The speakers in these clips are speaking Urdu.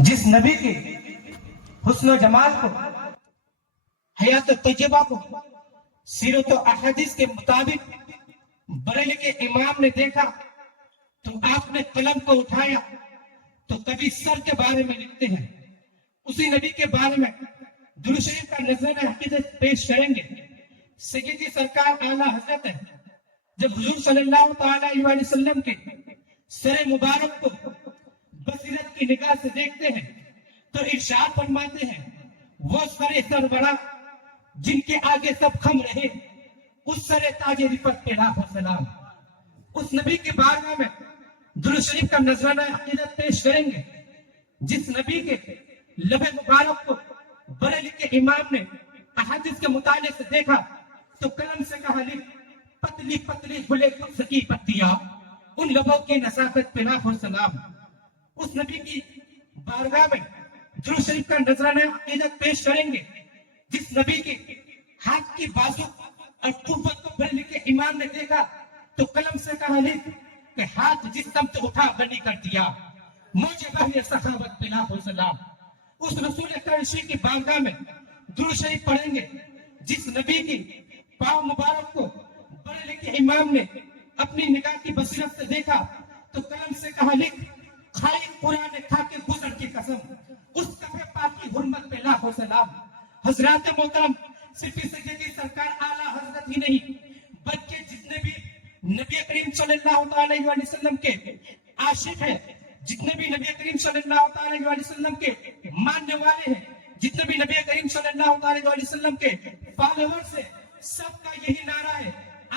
جس نبی کے حسن و جمال کو، حیات طیبہ کو سیرت و احادیث کے مطابق بریلی کے امام نے دیکھا تو آپ نے قلم کو اٹھایا تو کبھی سر کے بارے میں لکھتے ہیں، اسی نبی کے بارے میں درود شریف کا نذرانہ عقیدت پیش کریں گے۔ سیدی سرکار اعلیٰ حضرت ہے، جب حضور صلی اللہ تعالی علیہ وسلم کے سر مبارک کو بصیرت کی نگاہ سے دیکھتے ہیں تو ارشاد فرماتے ہیں، وہ سربراہ جن کے آگے سب خم رہے، اس سر تاج رفعت پہ لاکھوں سلام۔ اس نبی کے بارگاہ میں درود شریف کا نذرانہ عقیدت پیش کریں گے، جس نبی کے لب مبارک کو بریلی کے امام نے احادیث کے مطالعے سے دیکھا تو قلم سے کہا لکھ، پتلی پتلی گلے قدس کی پتیاں، ان لبوں کی نزاکت پہ لاکھوں سلام۔ اس نبی کی بارگاہ میں درود شریف کا نذرانہ عقیدت پیش کریں گے، جس نبی کے ہاتھ کی بازو اور قوت کو بریلی کے امام نے دیکھا تو قلم سے کہا لکھ کہ ہاتھ جس سمت اٹھا بنی کر دیا، موجے بحر سخاوت پہ لاکھوں سلام۔ اس رسول کرشی کی بارگاہ میں درود شریف پڑھیں گے، جس نبی کی پاؤں مبارک کو بریلی کے امام نے اپنی نگاہ کی بصیرت سے دیکھا تو قلم سے کہا لکھ، کھائی قرآن کھا کے گزر کی قسم، اس کفے پاک کی حرمت پہ لاکھوں سلام۔ حضرات محترم، صرف سیدی سرکار اعلیٰ حضرت ہی نہیں بلکہ جتنے بھی نبی کریم صلی اللہ علیہ وسلم کے عاشق ہیں، جتنے بھی نبی کریم صلی اللہ علیہ وسلم کے ماننے والے ہیں، جتنے بھی نبی کریم صلی اللہ علیہ وسلم کے فالوورز ہیں، سب کا یہی نعرہ ہے،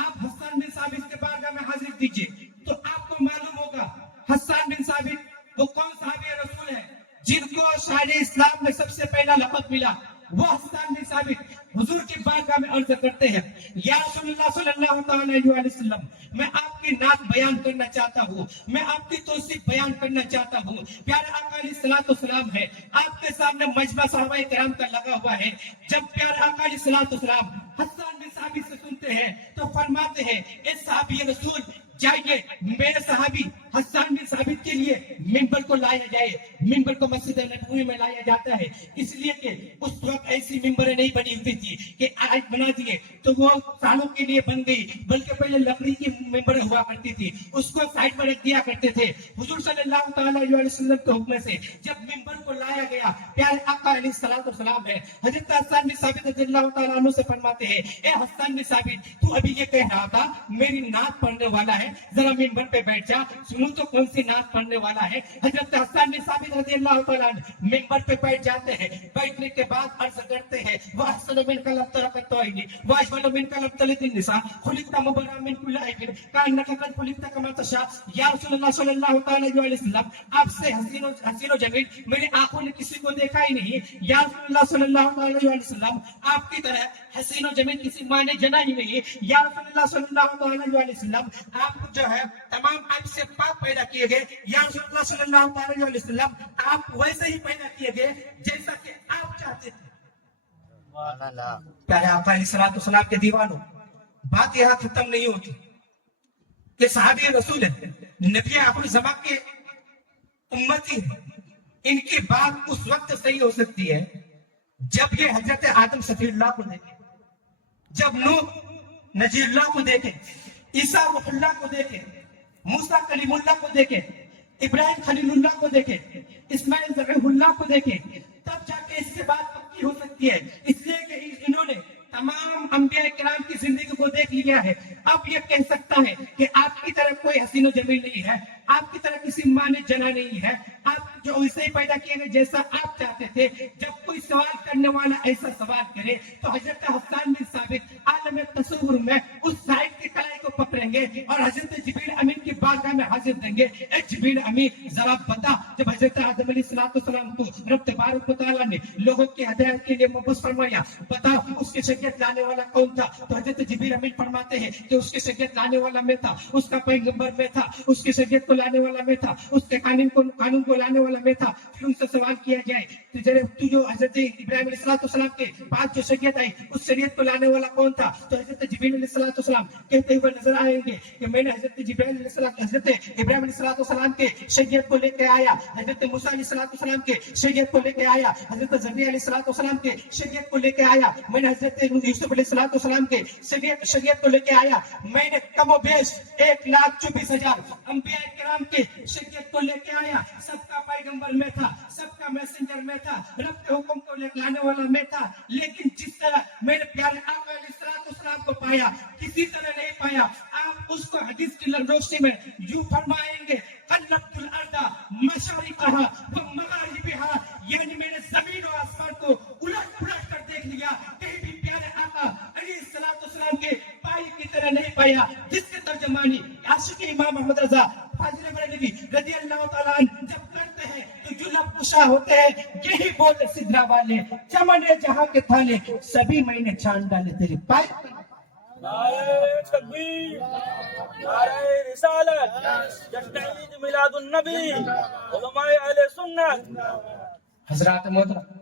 آپ حسان بن ثابت کے بارگاہ میں حاضر دیجئے تو آپ کو معلوم ہوگا حسان بن ثابت وہ کون صحابی رسول ہے جن کو شاعر اسلام میں سب سے پہلا لقب ملا۔ وہ حسان بن ثابت حضور کی بارگاہ میں عرض کرتے ہیں، یا رسول اللہ صلی اللہ تعالی علیہ وسلم، میں آپ کی نعت بیان کرنا چاہتا ہوں، میں آپ کی توصیف بیان کرنا چاہتا ہوں۔ پیارے آقا علیہ الصلوۃ والسلام ہے، آپ کے سامنے مجمع صحابہ کرام کا لگا ہوا ہے۔ جب پیارے آقا علیہ الصلوۃ والسلام حسان بن ثابت سے سنتے ہیں تو فرماتے ہیں، اے صحابی رسول، جائیے میرے صحابی حسان بن ثابت کے لیے منبر کو لایا جائے۔ منبر کو مسجد نبوی میں لایا جاتا ہے اس لیے کہ اس وقت ایسی ممبریں نہیں بنی ہوئی تھی کہ آج بنا دیے تو وہ سالوں کے لیے بن گئی، بلکہ پہلے لکڑی کی ممبریں ہوا کرتی تھی، اس کو سائڈ پر رکھ دیا کرتے تھے۔ حضور صلی اللہ تعالی علیہ وسلم کے حکم سے جب ممبر کو لایا گیا، پیارے آقا علیہ الصلوۃ والسلام ہے، حضرت حسان بن ثابت رضی اللہ تعالیٰ عنہ سے فرماتے ہیں، اے حسان بن ثابت، تو ابھی یہ کہہ رہا تھا میری نعت پڑھنے والا ہے، ذرا ممبر پہ بیٹھ جا، سنوں تو کون سی نعت پڑھنے والا ہے۔ حضرت حسان بن ثابت رضی اللہ تعالیٰ عنہ ممبر پہ بیٹھ جاتے ہیں، بیٹھنے کے بعد عرض کرتے ہیں، وَأَحْسَنُ مِنْكَ لَمْ تَرَ قَطُّ عَيْنِي وَأَجْمَلُ مِنْكَ لَمْ تَلِدِ النِّسَاءُ خُلِقْتَ مُبَرَّأً مِنْ كُلِّ عَيْبٍ كَأَنَّكَ قَدْ خُلِقْتَ كَمَا تَشَاءُ۔ یا رسول اللہ صلی اللہ تعالی علیہ وسلم، آپ سے حسین و جمیل میری آنکھوں نے کسی کو دیکھا ہی نہیں۔ یا رسول اللہ صلی اللہ تعالی علیہ وسلم، آپ کی طرح حسین و جمیل کسی ماں نے جنا ہی نہیں۔ یا رسول اللہ صلی اللہ تعالی علیہ وسلم، آپ جو ہے تمام عیب سے پاک پیدا کیے گئے۔ یا رسول اللہ صلی اللہ تعالی علیہ وسلم، آپ ویسے ہی پیدا کیے گئے جیسا کہ آپ چاہتے تھے۔ پیارے آقا علیہ الصلوۃ والسلام کے دیوانوں، بات یہاں ختم نہیں ہوتی کہ صحابی رسول ہیں، نبی آخر زمان کے امتی ہیں، ان کی بات اس وقت صحیح ہو سکتی ہے جب یہ حضرت آدم صفی اللہ کو دیکھیں، جب نوح نجی اللہ کو دیکھیں، عیسیٰ روح اللہ کو دیکھیں، موسیٰ کلیم اللہ کو دیکھیں، ابراہیم خلیل اللہ کو دیکھیں، اسماعیل ذبیح اللہ کو دیکھیں، تب جا کے اس سے بات پکی ہو سکتی ہے، اس لیے کہ انہوں نے تمام انبیاء کرام کی زندگی کو دیکھ لیا ہے۔ اب یہ کہہ سکتا ہے کہ آپ کی طرح کوئی حسین و جمیل نہیں ہے، آپ کی طرح کسی ماں نے جنا نہیں ہے، آپ جو اسے ہی پیدا کیے گئے جیسا آپ چاہتے تھے۔ جب کوئی سوال کرنے والا ایسا سوال کرے تو حضرت حسان بن ثابت عالم تصور میں اس سائد کی کلائی کو پکڑیں گے اور حضرت جبریل امین کی بارگاہ میں حاضر دیں گے، اے جبریل امین ذرا بتا، جب حضرت آدم علیہ السلام کو رب تبارک و تعالیٰ نے لوگوں کی ہدایت کے لیے مبعوث فرمایا، بتا اس کی شریعت لانے والا کون تھا؟ تو حضرت جبریل امین فرماتے ہیں کہ اس کی شریعت لانے والا میں تھا، اس کا پیغمبر میں تھا، اس کی شریعت کو لانے والا میں تھا، اس کے قانون کو لانے والا میں تھا۔ پھر ان سے سوال کیا جائے تو جو حضرت ابراہیم علیہ السلام کے بعد جو شریعت آئی اس شریعت کو لانے والا کون تھا؟ تو حضرت جبریل علیہ السلام کہتے ہوئے نظر آئیں گے کہ میں نے حضرت حضرت ابراہیم علیہ السلام کے شریعت کو لے کے آیا, حضرت موسیٰ علیہ السلام کے شریعت کو لے کے آیا, حضرت زکریا علیہ السلام کے شریعت کو لے کے آیا, میں نے حضرت یوسف علیہ السلام کے شریعت کو لے کے آیا, میں نے کم و بیش 1,24,000 انبیاء کرام کے شریعت کو لے کے آیا. سب کا پیغمبر میں تھا, سب کا میسنجر میں تھا, رب کے حکم کو لے کے آنے والا میں تھا, لیکن جس طرح میں نے پیارے آقا علیہ السلام کو پایا کسی طرح نہیں پایا. آپ اس کو حدیث کی روشنی میں یوں فرمائیں گے, قلبت الارض مشارقها ومغاربها, یعنی میں نے زمین و آسمان کو الٹ پلٹ کر دیکھ لیا, کہیں بھی پیارے آقا علیہ السلام کے پائی کی طرح نہیں پایا. جس کے ترجمانی عاشق امام محمد رضا فاضل بریلوی رضی اللہ تعالیٰ عنہ جب کرتے ہیں تو جو لب کشا ہوتے ہیں, یہی بولتے سدرا والے, چمن جہاں کے تھالے سبھی میں نے چھان ڈالے تیرے پائے. نعرہ تکبیر, نعرہ رسالت, جشن عید میلاد النبی, علماء اہل سنت. حضرات محترم,